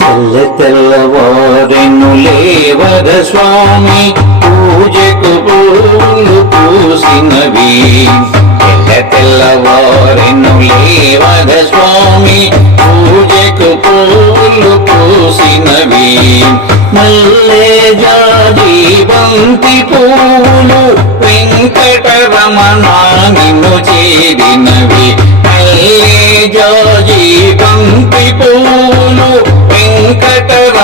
తెల్ల తెల్లవారెను లేవద స్వామి పూజకు పూలు పూసినవి. తెల్ల తెల్లవారెను లేవద స్వామి పూజకు పూలు పూసినవి. మల్లె జాజి బంతి పూలు వెంకటరమణ నిన్ను చేరినవి.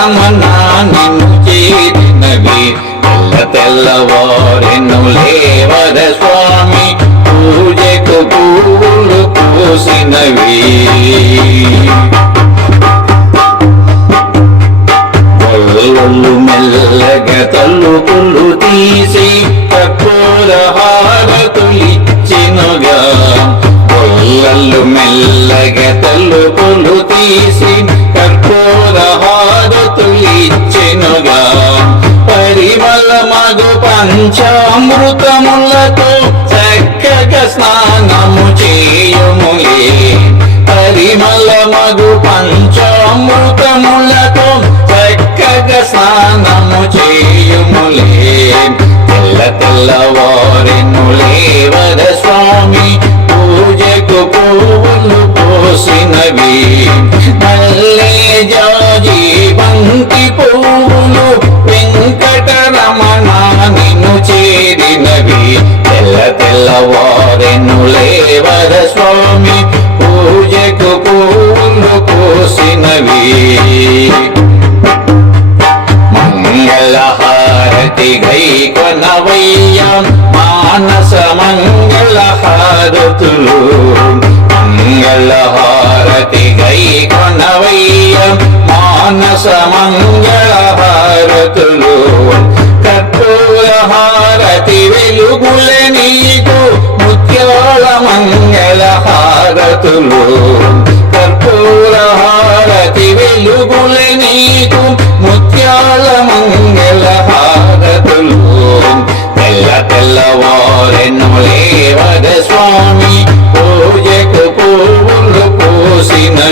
వెంకటరమణ నిన్ను చేరినవి తెల్ల తెల్లవారెన్ను లేవద స్వామి. పూజకు పూలు పూసినవి. ఒళ్ళు మెల్లగా తల్లుకులు తీసి కర్పూర హారతులిచ్చినుగా ఒళ్ళు మెల్లగా తల్లుకులు తీసి కర్పూర హారతులిచ్చినుగా పరిమళ మగు పంచామృతములతో చక్కగా స్నానము చేయుములే పరిమళ మగు పంచామృతములతో చక్కగా స్నానము చేయుములే తెల్ల తెల్లవారెను కవి మల్లె జాజీ బంతి పువ్వులు వెంకటరమణ నిన్ను చేరినవి. తెల్ల తెల్లవారెను లేవర స్వామి పూజకు పూలు పోసినవి మానస మంగళహారతులు కర్పూర హారతి వెలుగుల నీకు ముత్యాల మంగళహారతులు కర్పూర హారతి వెలుగుల నీకు ముత్యాల మంగళ హారతులు తెల్ల తెల్లవారెను లేవద స్వామి పూజకు పూలు పూసినవి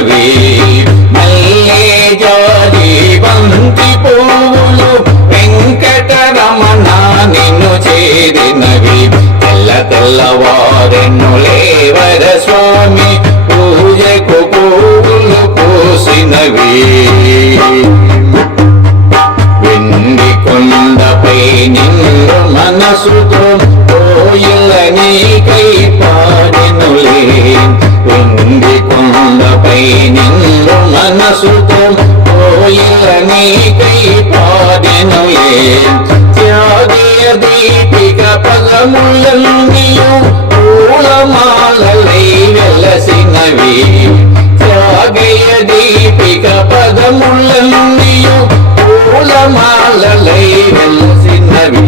బంతి పువ్వులు వెంకటరమణ నిన్ను చేరినవి. తెల్ల తెల్లవారెన్ను లేవరసు కోయిల నీకై పాడినులే త్యాగయ దీపిక పదములన్నీయు పూలమాలలై వెలసినవి త్యాగయ దీపిక పదములన్నీయు పూలమాలలై వెలసినవి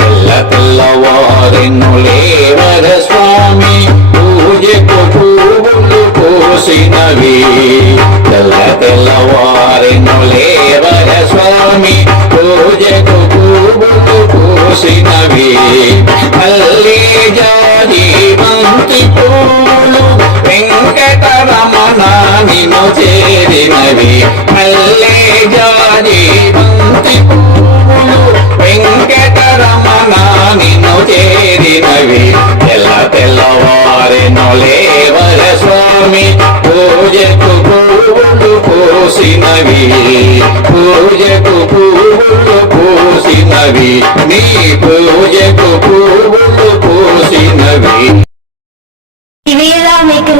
తెల్ల తెల్లవారెను లేవర స్వామి పూజకు పువ్వులు పోసినవి చేరినవి మల్లే జారి బంతి పూలు వెంకటరమణ నిన్ను చేరినవి తెల్ల తెల్లవారెను లేవర స్వామి పూజకు పూలు పోసినవి. పూజకు పూలు పోసినవి నీ పూజకు పూలు పోసినవి.